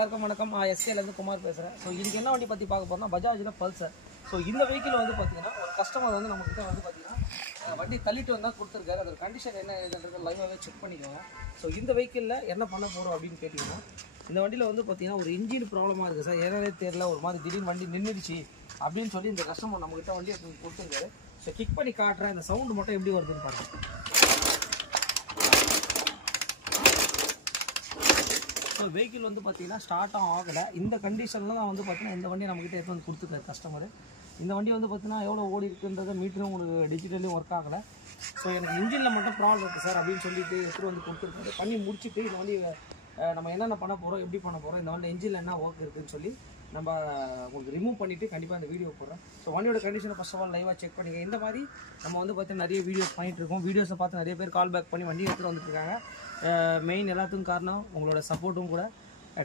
எல்லாருக்கும் வணக்கம். எஸ்கேலேருந்து குமார் பேசுகிறேன். ஸோ இதுக்கு என்ன வண்டி பற்றி பார்க்க போகிறோம்னா பஜாஜில் பல்சர். ஸோ இந்த வெஹிக்கிள் வந்து பார்த்தீங்கன்னா ஒரு கஸ்டமர் வந்து நம்மக்கிட்ட வந்து பார்த்தீங்கன்னா வண்டி தள்ளிட்டு வந்தால் கொடுத்துருக்காரு. அதோட கண்டிஷன் என்ன ஏதுன்றது லைவாகவே செக் பண்ணிக்கோங்க. ஸோ இந்த வெஹிக்கிளில் என்ன பண்ண போகிறோம் அப்படின்னு கேட்டிங்கன்னா, இந்த வண்டியில் வந்து பார்த்தீங்கன்னா ஒரு இன்ஜின் ப்ராப்ளமாக இருக்குது சார். ஏதாவது தெரியல, ஒரு மாதிரி திடீர்னு வண்டி நின்றுடுச்சு அப்படின்னு சொல்லி இந்த கஸ்டமர் நம்மக்கிட்ட வண்டி கொடுத்துருக்காரு. ஸோ கிக் பண்ணி காட்டுறேன், இந்த சவுண்டு மட்டும் எப்படி வருதுன்னு பாருங்கள். ஸோ வெஹிக்கிள் வந்து பார்த்தீங்கன்னா ஸ்டார்ட் ஆகலை. இந்த கண்டிஷனில் தான் வந்து பார்த்தீங்கன்னா இந்த வண்டியை நம்மக்கிட்ட எடுத்து வந்து கொடுத்துருக்காரு கஸ்டமர். இந்த வண்டி வந்து பார்த்தீங்கன்னா எவ்வளோ ஓடி இருக்குன்றது மீட்டரும் உங்களுக்கு டிஜிட்டலையும் ஒர்க் ஆகலை. ஸோ எனக்கு இன்ஜினில் மட்டும் ப்ராப்ளம் இருக்குது சார் அப்படின்னு சொல்லிட்டு எடுத்துகிட்டு வந்து கொடுத்துருக்காரு. பண்ணி முடிச்சுட்டு இந்த வண்டி நம்ம என்னென்ன பண்ண போகிறோம், எப்படி பண்ண போகிறோம், இந்த வண்டி இன்ஜினில் என்ன ஒர்க் இருக்குதுன்னு சொல்லி நம்ம உங்களுக்கு ரிமூவ் பண்ணிவிட்டு கண்டிப்பாக இந்த வீடியோ போடுறேன். ஸோ வண்டியோட கண்டிஷனை ஃபர்ஸ்ட் ஆஃப் ஆல் லைவாக செக் பண்ணிங்க. இந்த மாதிரி நம்ம வந்து பார்த்தீங்கன்னா நிறைய வீடியோஸ் பண்ணிகிட்டு இருக்கோம். வீடியோஸை பார்த்து நிறைய பேர் கால் பேக் பண்ணி வண்டி எடுத்துகிட்டு வந்துட்டுருக்காங்க. மெயின் எல்லாத்துக்கும் காரணம் உங்களோட சப்போர்ட்டும் கூட.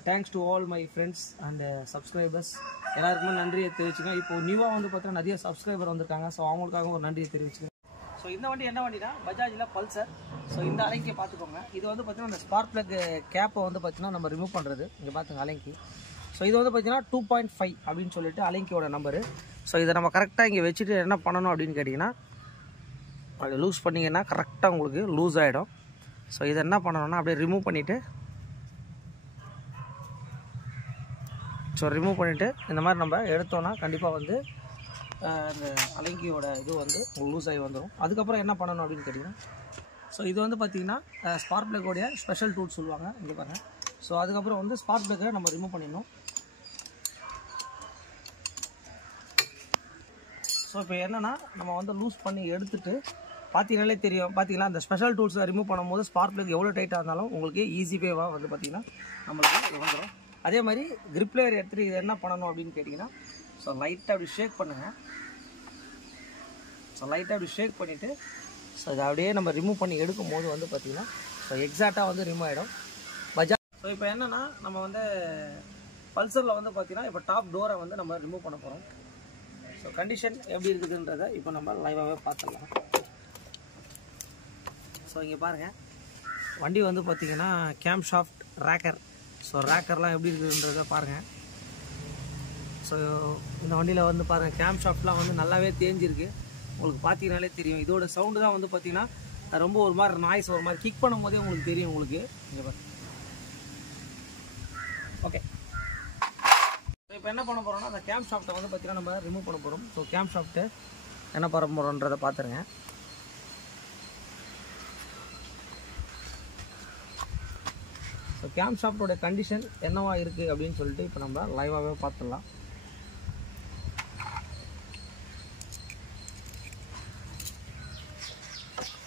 Thanks to all my friends and subscribers, எல்லாருக்குமே நன்றியை தெரிவிச்சுக்கேன். இப்போ நியூவாக வந்து பார்த்தீங்கன்னா நிறைய சப்ஸ்கிரைபர் வந்திருக்காங்க. ஸோ அவங்களுக்காக ஒரு நன்றியை தெரிவிச்சுக்கேன். ஸோ இந்த வண்டி என்ன வண்டினா பஜாஜில் பல்சர். ஸோ இந்த அலைங்கியை பார்த்துக்கோங்க. இது வந்து பார்த்தீங்கன்னா அந்த ஸ்பார்க் பிளக் கேப்பை வந்து பார்த்தீங்கன்னா நம்ம ரிமூவ் பண்ணுறது. இங்கே பார்த்துங்க அலைங்கி. ஸோ இது வந்து பார்த்தீங்கன்னா 2.5 அப்படின்னு சொல்லிட்டு அலைங்கியோட நம்பரு. ஸோ இதை நம்ம கரெக்டாக இங்கே வச்சுட்டு என்ன பண்ணணும் அப்படின்னு கேட்டிங்கன்னா, அது லூஸ் பண்ணிங்கன்னா கரெக்டாக உங்களுக்கு லூஸ் ஆகிடும். ஸோ இதை என்ன பண்ணணும்னா அப்படியே ரிமூவ் பண்ணிவிட்டு இந்த மாதிரி நம்ம எடுத்தோன்னா கண்டிப்பாக வந்து அந்த அலைங்கியோட இது வந்து லூஸ் ஆகி வந்துடும். அதுக்கப்புறம் என்ன பண்ணணும் அப்படின்னு கேட்டிங்கன்னா, ஸோ இது வந்து பார்த்திங்கன்னா ஸ்பார்க் பிளக்கோடைய ஸ்பெஷல் டூல் சொல்லுவாங்க. இங்கே பாருங்கள். ஸோ அதுக்கப்புறம் வந்து ஸ்பார்க் பிளக்கை நம்ம ரிமூவ் பண்ணிடணும். ஸோ இப்போ என்னென்னா நம்ம வந்து லூஸ் பண்ணி எடுத்துகிட்டு பார்த்தீங்கனாலே தெரியும். பார்த்தீங்கன்னா அந்த ஸ்பெஷல் டூல்ஸை ரிமூவ் பண்ணும்போது ஸ்பார்க் பிளக் எவ்வளோ டைட்டாக இருந்தாலும் உங்களுக்கு ஈஸி வேவாக வந்து பார்த்திங்கன்னா நம்மளுக்கு வந்துடும். அதே மாதிரி கிரிப் லேயர் எடுத்துகிட்டு இது என்ன பண்ணணும் அப்படின்னு கேட்டிங்கன்னா, ஸோ லைட்டாக அப்படி ஷேக் பண்ணுங்கள். ஸோ லைட்டாக அப்படி ஷேக் பண்ணிவிட்டு ஸோ இதை அப்படியே நம்ம ரிமூவ் பண்ணி எடுக்கும் போது வந்து பார்த்திங்கன்னா ஸோ எக்ஸாக்டாக வந்து ரிமூவ் ஆகிடும் பஜாஜ். ஸோ இப்போ என்னென்னா நம்ம வந்து பல்சரில் வந்து பார்த்திங்கன்னா இப்போ டாப் டோரை வந்து நம்ம ரிமூவ் பண்ண போகிறோம். ஸோ கண்டிஷன் எப்படி இருக்குதுன்றதை இப்போ நம்ம லைவாகவே பார்த்துடலாம். ஸோ இங்கே பாருங்கள், வண்டி வந்து பார்த்திங்கன்னா கேம் ஷாஃப்ட் ரேக்கர். ஸோ ரேக்கர்லாம் எப்படி இருக்குதுன்றதை பாருங்கள். ஸோ இந்த வண்டியில் வந்து பாருங்கள் கேம் ஷாஃப்ட்லாம் வந்து நல்லாவே தேஞ்சிருக்கு. உங்களுக்கு பார்த்தீங்கனாலே தெரியும். இதோட சவுண்டு தான் வந்து பார்த்திங்கன்னா ரொம்ப ஒரு மாதிரி நாய்ஸ், ஒரு மாதிரி கிக் பண்ணும் போதே உங்களுக்கு தெரியும். உங்களுக்கு இங்கே பாருங்க. ஓகே, இப்போ என்ன பண்ண போகிறோம்னா அந்த கேம் ஷாஃப்ட்டை வந்து பார்த்திங்கன்னா நம்ம ரிமூவ் பண்ண போகிறோம். ஸோ கேம் ஷாஃப்ட்டு என்ன பண்ண போகிறோன்றதை பார்த்துருங்க. ஸோ கேம் ஷாஃப்டோட கண்டிஷன் என்னவா இருக்குது அப்படின்னு சொல்லிட்டு இப்போ நம்ம லைவாகவே பார்த்துடலாம்.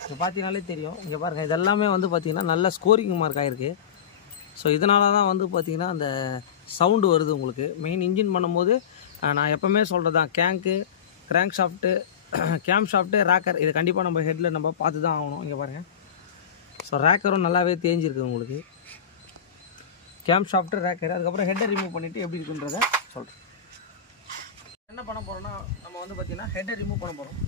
இப்போ பார்த்தீங்கனாலே தெரியும். இங்கே பாருங்கள், இதெல்லாமே வந்து பார்த்திங்கன்னா நல்ல ஸ்கோரிங் மார்க் ஆகிருக்கு. ஸோ இதனால தான் வந்து பார்த்திங்கன்னா அந்த சவுண்டு வருது உங்களுக்கு. மெயின் இன்ஜின் பண்ணும்போது நான் எப்போவுமே சொல்கிறது தான், crank shaft, game shaft, rocker, இது கண்டிப்பாக நம்ம ஹெட்டில் நம்ம பார்த்து தான் ஆகணும். இங்கே பாருங்கள். ஸோ ரேக்கரும் நல்லாவே தேஞ்சிருக்கு உங்களுக்கு. கேம் ஷாஃப்ட்டு, ரேக்கர், அதுக்கப்புறம் ஹெட்டை ரிமூவ் பண்ணிவிட்டு எப்படி இருக்குன்றதை சொல்கிறேன். என்ன பண்ண போகிறோன்னா நம்ம வந்து பார்த்திங்கன்னா ஹெட்டை ரிமூவ் பண்ண போகிறோம்.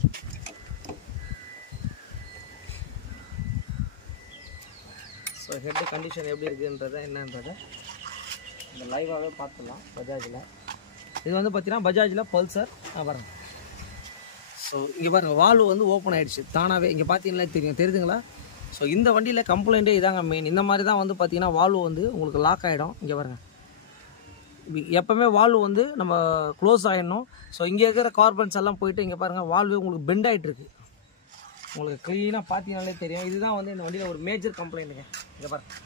ஸோ ஹெட்டு கண்டிஷன் எப்படி இருக்குன்றதை என்னன்றதை இந்த லைவாகவே பார்த்துடலாம் பஜாஜில். இது வந்து பார்த்திங்கன்னா பஜாஜில் பல்சர் பாருங்கள். ஸோ இங்கே பாருங்கள், வால்வு வந்து ஓப்பன் ஆகிடுச்சு தானாகவே. இங்கே பார்த்தீங்கன்னா தெரியுதுங்களா? ஸோ இந்த வண்டியில் கம்ப்ளைண்ட்டே இதாங்க மெயின். இந்த மாதிரி தான் வந்து பார்த்திங்கன்னா வால்வு வந்து உங்களுக்கு லாக் ஆகிடும். இங்கே பாருங்கள், எப்போவுமே வால்வு வந்து நம்ம க்ளோஸ் ஆகிடணும். ஸோ இங்கே இருக்கிற கார்பன்ஸ் எல்லாம் போயிட்டு இங்கே பாருங்கள் வால்வு உங்களுக்கு பெண்ட் ஆகிட்டுருக்கு. உங்களுக்கு க்ளீனாக பார்த்தீங்கனாலே தெரியும். இதுதான் வந்து இந்த வண்டியில் ஒரு மேஜர் கம்ப்ளைண்ட்டுங்க. இங்கே பாருங்கள்.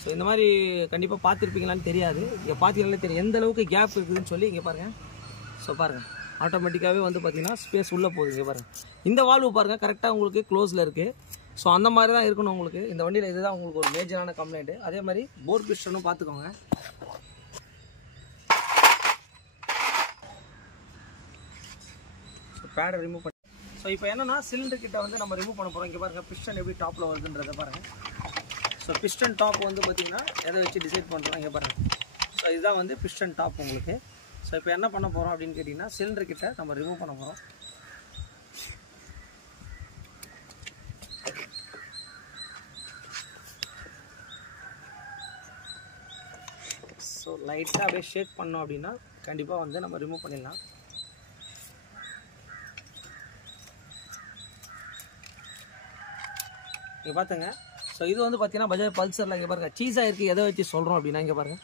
ஸோ இந்த மாதிரி கண்டிப்பாக பார்த்துருப்பீங்களான்னு தெரியாது. இங்கே பார்த்தீங்கனாலே தெரியும் எந்த அளவுக்கு கேப் இருக்குதுன்னு சொல்லி. இங்கே பாருங்கள். ஸோ பாருங்கள், ஆட்டோமேட்டிக்காகவே வந்து பார்த்திங்கன்னா ஸ்பேஸ் உள்ளே போகுது. இங்கே பாருங்கள், இந்த வால்வு பாருங்கள் கரெக்டாக உங்களுக்கு க்ளோஸில் இருக்குது. ஸோ அந்த மாதிரி தான் இருக்கணும் உங்களுக்கு இந்த வண்டியில். இதுதான் உங்களுக்கு ஒரு மேஜரான கம்ப்ளைண்ட்டு. அதே மாதிரி போர் பிஸ்டனும் பார்த்துக்கோங்க. ஸோ பேடை ரிமூவ் பண்ணி ஸோ இப்போ என்னென்னா சிலிண்டர் கிட்ட வந்து நம்ம ரிமூவ் பண்ண போகிறோம். இங்கே பாருங்கள், பிஸ்டன் எப்படி டாப்பில் வருதுன்றதை பாருங்கள். ஸோ பிஸ்டன் டாப் வந்து பார்த்திங்கன்னா எதை வச்சு டிசைட் பண்ணுறோம். இங்கே பாருங்கள். ஸோ இதுதான் வந்து பிஸ்டன் டாப் உங்களுக்கு. ஸோ இப்போ என்ன பண்ண போகிறோம் அப்படின்னு கேட்டிங்கன்னா சிலிண்டர் கிட்ட நம்ம ரிமூவ் பண்ண போகிறோம். ஸோ லைட்டாக அப்படியே ஷேக் பண்ணோம் அப்படின்னா கண்டிப்பாக வந்து நம்ம ரிமூவ் பண்ணிடலாம். இங்கே பார்த்துங்க. ஸோ இது வந்து பார்த்தீங்கன்னா பஜாஜ் பல்சரில் இங்கே பாருங்கள் சீஸாக இருக்குது. எதை வச்சு சொல்கிறோம் அப்படின்னா இங்கே பாருங்கள்.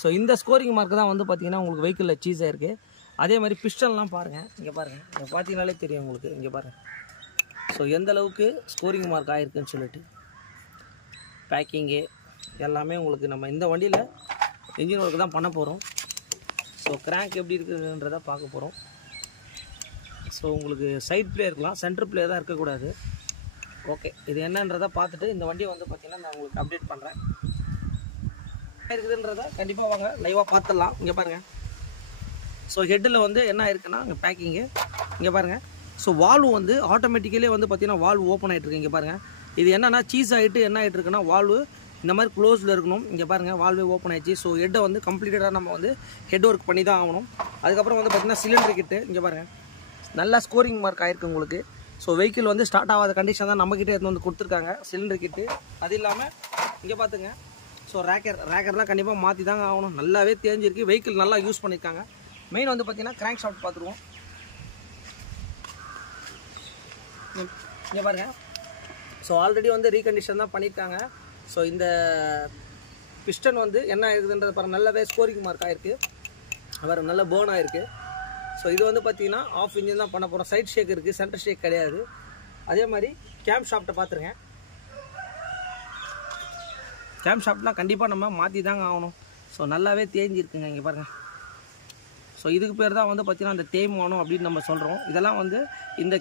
ஸோ இந்த ஸ்கோரிங் மார்க் தான் வந்து பார்த்தீங்கன்னா உங்களுக்கு வெஹிக்கிளில் சீஸாக இருக்குது. அதே மாதிரி பிஸ்டன்லாம் பாருங்கள். இங்கே பாருங்கள், இங்கே பார்த்தீங்கனாலே தெரியும் உங்களுக்கு. இங்கே பாருங்கள். ஸோ எந்த அளவுக்கு ஸ்கோரிங் மார்க் ஆகிருக்குன்னு சொல்லிட்டு பேக்கிங்கு எல்லாமே உங்களுக்கு நம்ம இந்த வண்டியில் இன்ஜின் ஒர்க்கு தான் பண்ண போகிறோம். ஸோ கிராங்க் எப்படி இருக்குதுன்றதை பார்க்க போகிறோம். ஸோ உங்களுக்கு சைட் பிளே இருக்கலாம், சென்டர் பிளே தான் இருக்கக்கூடாது. ஓகே, இது என்னன்றதை பார்த்துட்டு இந்த வண்டியை வந்து பார்த்திங்கன்னா நான் உங்களுக்கு அப்டேட் பண்ணுறேன். இருக்குதுன்றதை கண்டிப்பாக வாங்க லைவாக பார்த்துடலாம். இங்கே பாருங்கள். ஸோ ஹெட்டில் வந்து என்ன ஆயிருக்குன்னா இங்கே பேக்கிங்கு இங்கே பாருங்கள். ஸோ வால்வு வந்து ஆட்டோமேட்டிக்கலே வந்து பார்த்திங்கன்னா வால்வு ஓப்பன் ஆகிட்டுருக்கு. இங்கே பாருங்கள். இது என்னென்னா சீஸ் ஆகிட்டு என்ன ஆகிட்டு இருக்குன்னா வால்வு இந்த மாதிரி க்ளோஸில் இருக்கணும். இங்கே பாருங்கள், வால்வே ஓப்பன் ஆகிடுச்சு. ஸோ ஹெட்டை வந்து கம்ப்ளீட்டடாக நம்ம வந்து ஹெட் ஒர்க் பண்ணி தான் ஆகணும். அதுக்கப்புறம் வந்து பார்த்திங்கன்னா சிலிண்டர் கிட்டு இங்கே பாருங்கள் நல்லா ஸ்கோரிங் மார்க் ஆகிருக்கு உங்களுக்கு. ஸோ வெஹிக்கிள் வந்து ஸ்டார்ட் ஆகாத கண்டிஷன் தான் நம்மக்கிட்டே எடுத்து வந்து கொடுத்துருக்காங்க சிலிண்டர் கிட்டு. அது இல்லாமல் இங்கே பார்த்துங்க. ஸோ ரேக்கர்லாம் கண்டிப்பாக மாற்றி தாங்க ஆகணும். நல்லாவே தெரிஞ்சிருக்கு. வெஹிக்கிள் நல்லா யூஸ் பண்ணியிருக்காங்க. மெயின் வந்து பார்த்திங்கன்னா கிராங்க் ஷாஃப்ட் பார்த்துருவோம். இங்கே பாருங்கள். ஸோ ஆல்ரெடி வந்து ரீகண்டிஷன் தான் பண்ணியிருக்காங்க. ஸோ இந்த பிஸ்டன் வந்து என்ன ஆயிருக்குதுன்றது பாருங்கள், நல்லாவே ஸ்கோரிங் மார்க் ஆகிருக்கு. அவர் நல்ல பேர்ன் ஆகிருக்கு. ஸோ இது வந்து பார்த்தீங்கன்னா ஆஃப் இன்ஜின் தான் பண்ண போகிறோம். சைட் ஷேக் இருக்குது, சென்டர் ஷேக் கிடையாது. அதே மாதிரி கேம் ஷாஃப்ட்டை பார்த்துருங்க. கேம் ஷாஃப்ட்லாம் கண்டிப்பாக நம்ம மாற்றி தாங்க ஆகணும். ஸோ நல்லாவே தேஞ்சிருக்குங்க. இங்கே பாருங்கள். ஸோ இதுக்கு பேர் தான் வந்து பார்த்திங்கன்னா அந்த தேய்மானம் அப்படின்னு நம்ம சொல்கிறோம். இதெல்லாம் வந்து இந்த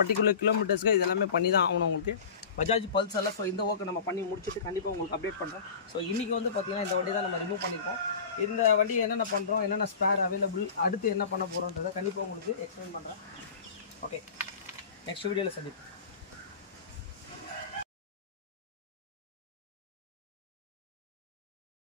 பர்டிகுலர் கிலோமீட்டர்ஸ்க்கு இதெல்லாமே பண்ணி தான் ஆகணும் உங்களுக்கு. பஜாஜ் பல்சரில் ஸோ இந்த ஒர்க்கை நம்ம பண்ணி முடிச்சுட்டு கண்டிப்பாக உங்களுக்கு அப்டேட் பண்ணுறோம். ஸோ இன்றைக்கி வந்து பார்த்திங்கன்னா இந்த வண்டி தான் நம்ம ரிமூவ் பண்ணியிருக்கோம். இந்த வண்டியை என்னென்ன பண்ணுறோம், என்னென்ன ஸ்பேர் அவைலபிள், அடுத்து என்ன பண்ண போகிறோன்றதை கண்டிப்பாக உங்களுக்கு எக்ஸ்பிளைன் பண்ணுறேன். ஓகே, நெக்ஸ்ட் வீடியோவில் சந்திப்போம்.